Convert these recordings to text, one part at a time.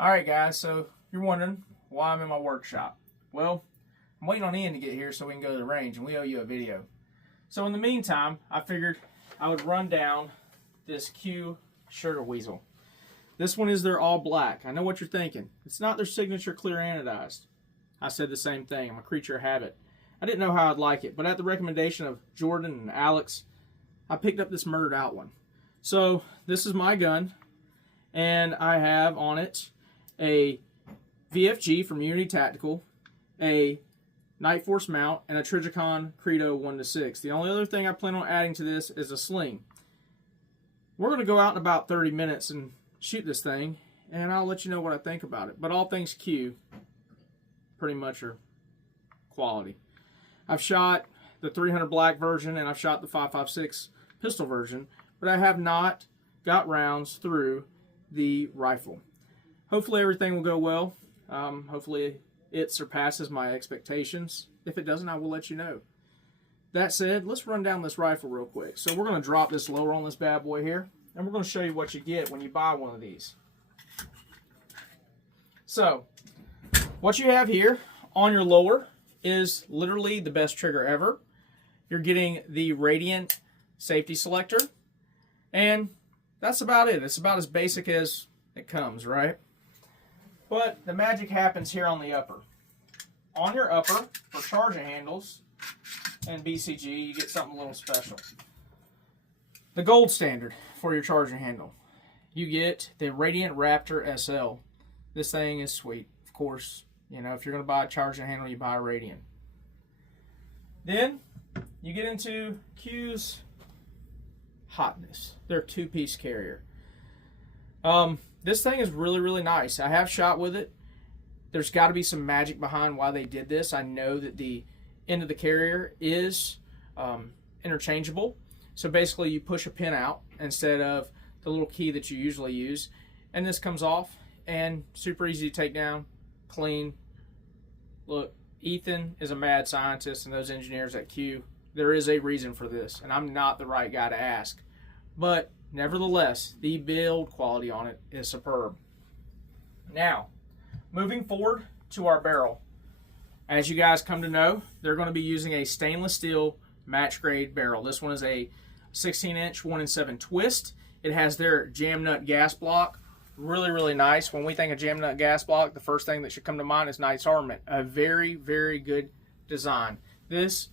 Alright guys, so you're wondering why I'm in my workshop. Well, I'm waiting on Ian to get here so we can go to the range, and we owe you a video. So in the meantime, I figured I would run down this Q Sugar Weasel. This one is their all black. I know what you're thinking. It's not their signature clear anodized. I said the same thing. I'm a creature of habit. I didn't know how I'd like it, but at the recommendation of Jordan and Alex, I picked up this murdered out one. So this is my gun, and I have on it a VFG from Unity Tactical, a Night Force mount, and a Trigicon Credo 1-6. The only other thing I plan on adding to this is a sling. We're going to go out in about 30 minutes and shoot this thing, and I'll let you know what I think about it. But all things Q pretty much are quality. I've shot the 300 black version, and I've shot the 5.56 pistol version, but I have not got rounds through the rifle. Hopefully everything will go well. Hopefully it surpasses my expectations. If it doesn't, I will let you know. That said, let's run down this rifle real quick. So we're going to drop this lower on this bad boy here, and we're going to show you what you get when you buy one of these. So, what you have here on your lower is literally the best trigger ever. You're getting the Radiant safety selector, and that's about it. It's about as basic as it comes, right? But the magic happens here on the upper. On your upper, for charging handles and BCG, you get something a little special. The gold standard for your charging handle. You get the Radiant Raptor SL. This thing is sweet. Of course, you know, if you're going to buy a charging handle, you buy a Radiant. Then, you get into Q's hotness. Their two-piece carrier. This thing is really, really nice. I have shot with it. There's got to be some magic behind why they did this. I know that the end of the carrier is interchangeable. So basically you push a pin out instead of the little key that you usually use. And this comes off and super easy to take down, clean. Look, Ethan is a mad scientist, and those engineers at Q, there is a reason for this. And I'm not the right guy to ask. But nevertheless, the build quality on it is superb. Now, moving forward to our barrel. As you guys come to know, they're going to be using a stainless steel match grade barrel. This one is a 16-inch 1-in-7 twist. It has their jam nut gas block. Really, really nice. When we think of jam nut gas block, the first thing that should come to mind is Knight's Armament. A very, very good design. This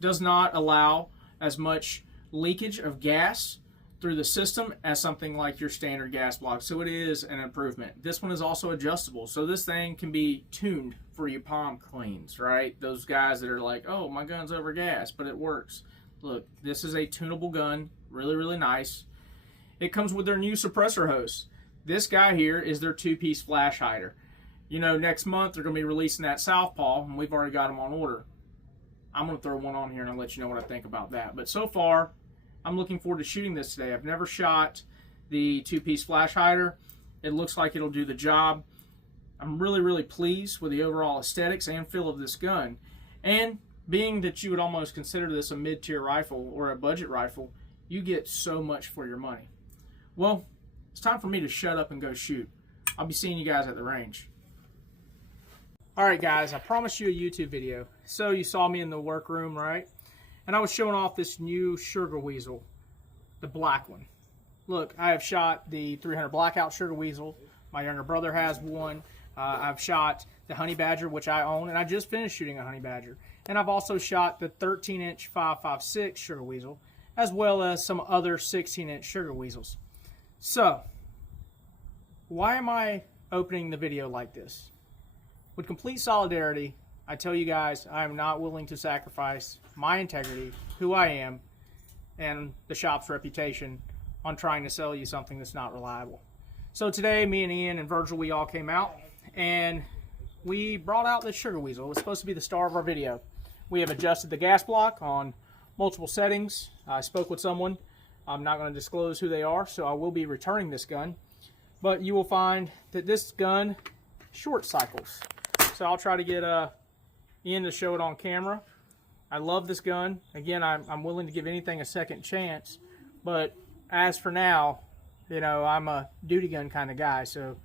does not allow as much leakage of gas through the system as something like your standard gas block, so it is an improvement. This one is also adjustable, so this thing can be tuned for your palm cleans, right? Those guys that are like, oh, my gun's over gas, but it works. Look, this is a tunable gun, really, really nice. It comes with their new suppressor hose. This guy here is their two-piece flash hider. You know, next month they're going to be releasing that Southpaw, and we've already got them on order. I'm going to throw one on here and I'll let you know what I think about that. But so far, I'm looking forward to shooting this today. I've never shot the two-piece flash hider. It looks like it'll do the job. I'm really, really pleased with the overall aesthetics and feel of this gun. And being that you would almost consider this a mid-tier rifle or a budget rifle, you get so much for your money. Well, it's time for me to shut up and go shoot. I'll be seeing you guys at the range. Alright guys, I promised you a YouTube video. So you saw me in the workroom, right? And I was showing off this new Sugar Weasel, the black one. Look, I have shot the 300 Blackout Sugar Weasel. My younger brother has one. I've shot the Honey Badger, which I own, and I just finished shooting a Honey Badger. And I've also shot the 13-inch 5.56 Sugar Weasel, as well as some other 16-inch Sugar Weasels. So, why am I opening the video like this? With complete solidarity, I tell you guys, I am not willing to sacrifice my integrity, who I am, and the shop's reputation on trying to sell you something that's not reliable. So today, me and Ian and Virgil, we all came out, and we brought out this Sugar Weasel. It was supposed to be the star of our video. We have adjusted the gas block on multiple settings. I spoke with someone. I'm not going to disclose who they are, so I will be returning this gun. But you will find that this gun short cycles. So I'll try to get Ian to show it on camera. I love this gun. Again, I'm willing to give anything a second chance, but as for now, you know, I'm a duty gun kind of guy, so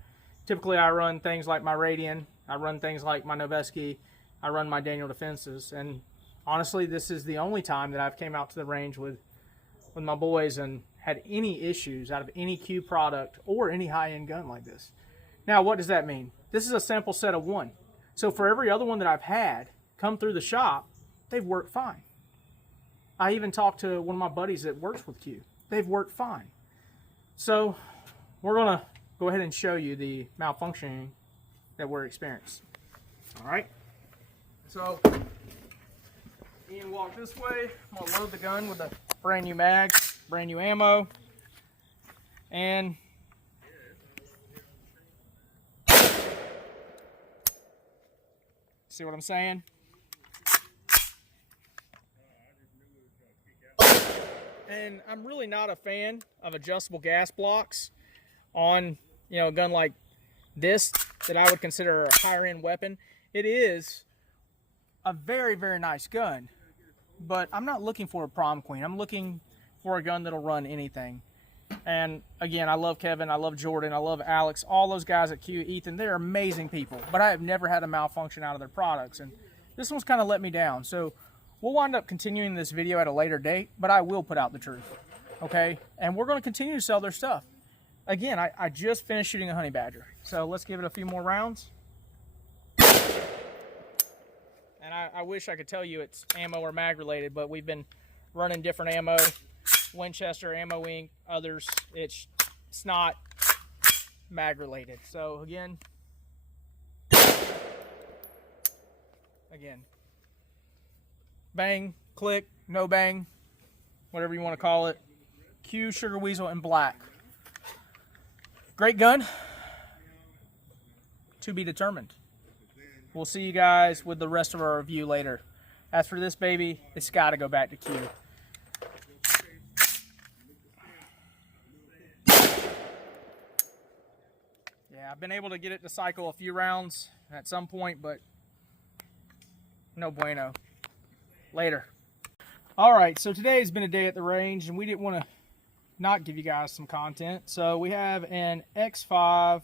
typically I run things like my Radian, I run things like my Noveski, I run my Daniel Defenses, and honestly, this is the only time that I've came out to the range with my boys and had any issues out of any Q product or any high-end gun like this. Now, what does that mean? This is a sample set of one. So for every other one that I've had come through the shop, they've worked fine. I even talked to one of my buddies that works with Q. They've worked fine. So we're going to go ahead and show you the malfunctioning that we're experiencing. All right. So Ian, walk this way. I'm going to load the gun with a brand new mag, brand new ammo, and see what I'm saying? And I'm really not a fan of adjustable gas blocks on, a gun like this that I would consider a higher end weapon. It is a very, very nice gun, but I'm not looking for a prom queen. I'm looking for a gun that'll run anything. And again, I love Kevin, I love Jordan, I love Alex, all those guys at Q, Ethan, they're amazing people, but I have never had a malfunction out of their products, and this one's kind of let me down. So we'll wind up continuing this video at a later date, but I will put out the truth, okay? And we're going to continue to sell their stuff. Again, I just finished shooting a honey badger, so let's give it a few more rounds. And I wish I could tell you it's ammo or mag related, but we've been running different ammo, Winchester, Ammo Inc., others. It's not mag related. So again, bang, click, no bang, whatever you want to call it. Q Sugar Weasel in black. Great gun. To be determined. We'll see you guys with the rest of our review later. As for this baby, it's got to go back to Q. Yeah, I've been able to get it to cycle a few rounds at some point, but no bueno. Later. All right, so today's been a day at the range, and we didn't want to not give you guys some content. So we have an X5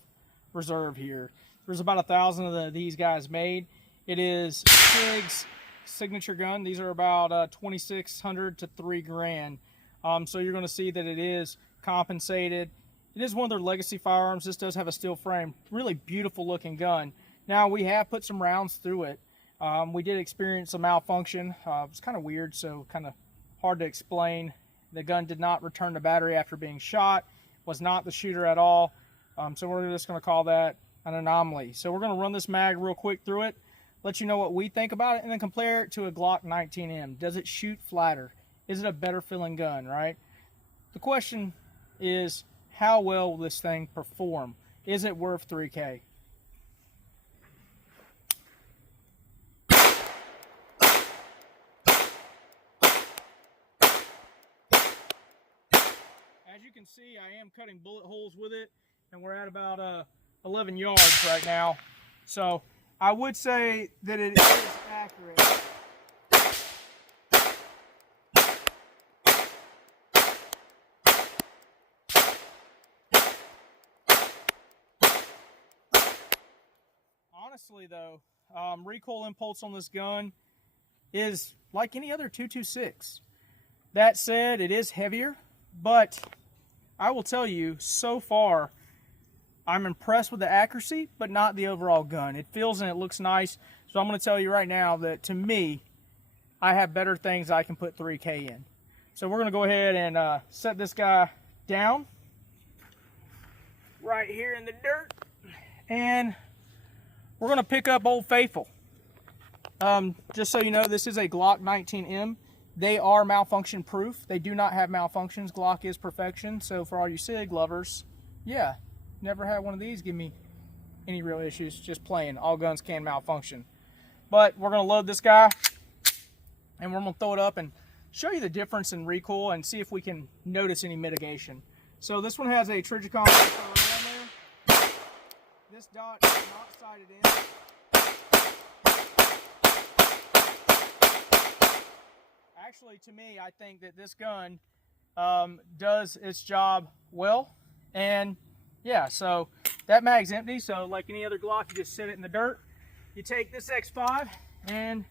reserve here. There's about 1,000 of these guys made. It is SIG's signature gun. These are about $2,600 to $3,000. So you're going to see that it is compensated. It is one of their legacy firearms. This does have a steel frame. Really beautiful looking gun. Now we have put some rounds through it. We did experience a malfunction. It was kind of weird, so kind of hard to explain. The gun did not return the battery after being shot. Was not the shooter at all. So we're just going to call that an anomaly. So we're going to run this mag real quick through it, let you know what we think about it, and then compare it to a Glock 19M. Does it shoot flatter? Is it a better feeling gun, right? The question is, how well will this thing perform? Is it worth $3K? As you can see, I am cutting bullet holes with it, and we're at about 11 yards right now. So I would say that it is accurate. Honestly though, recoil impulse on this gun is like any other 226. That said, it is heavier, but I will tell you, so far, I'm impressed with the accuracy, but not the overall gun. It feels and it looks nice. So I'm going to tell you right now that, to me, I have better things I can put $3K in. So we're going to go ahead and set this guy down right here in the dirt. And we're going to pick up Old Faithful. Just so you know, this is a Glock 19M. They are malfunction proof. They do not have malfunctions. Glock is perfection. So for all you SIG lovers, yeah, never had one of these give me any real issues. Just playing. All guns can malfunction. But we're going to load this guy, and we're going to throw it up and show you the difference in recoil and see if we can notice any mitigation. So this one has a Trijicon on there. This dot is not sighted in. Actually, to me, I think that this gun does its job well. And yeah, so that mag's empty, so like any other Glock, you just sit it in the dirt. You take this X5 and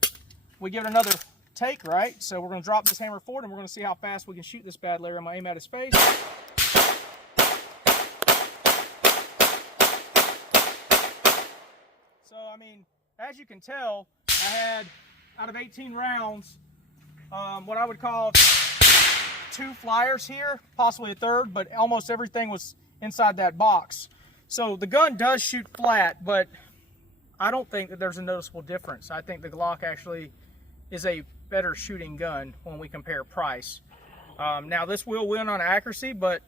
we give it another take, right? So we're going to drop this hammer forward and we're going to see how fast we can shoot this bad Larry. I'm going to aim at his face. So, I mean, as you can tell, I had, out of 18 rounds, what I would call 2 flyers here, possibly a third, but almost everything was inside that box. So the gun does shoot flat, but I don't think that there's a noticeable difference. I think the Glock actually is a better shooting gun when we compare price. Now this will win on accuracy, but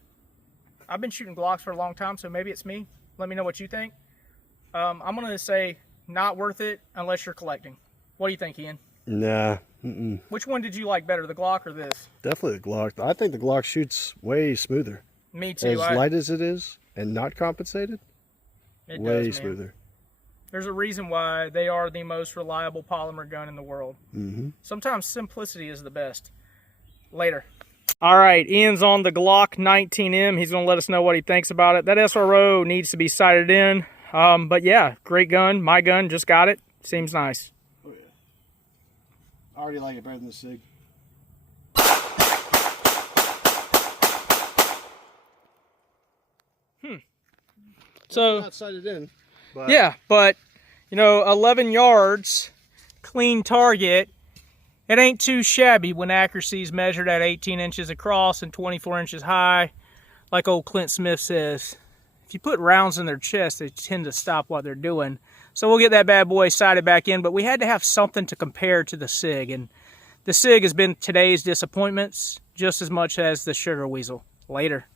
I've been shooting Glocks for a long time, so maybe it's me. Let me know what you think. I'm going to say not worth it unless you're collecting. What do you think, Ian? Nah. Which one did you like better, the Glock or this? Definitely the Glock. I think the Glock shoots way smoother. Me too. As light as it is and not compensated, way smoother. There's a reason why they are the most reliable polymer gun in the world. Sometimes simplicity is the best. Later. All right, Ian's on the Glock 19M. He's going to let us know what he thinks about it. That SRO needs to be sighted in. But yeah, great gun. My gun, just got it. Seems nice. Oh yeah. I already like it better than the SIG. So not sighted in. But yeah, but you know, 11 yards, clean target. It ain't too shabby when accuracy is measured at 18 inches across and 24 inches high. Like old Clint Smith says, if you put rounds in their chest, they tend to stop what they're doing. So we'll get that bad boy sighted back in, but we had to have something to compare to the SIG, and the SIG has been today's disappointments just as much as the Sugar Weasel. Later.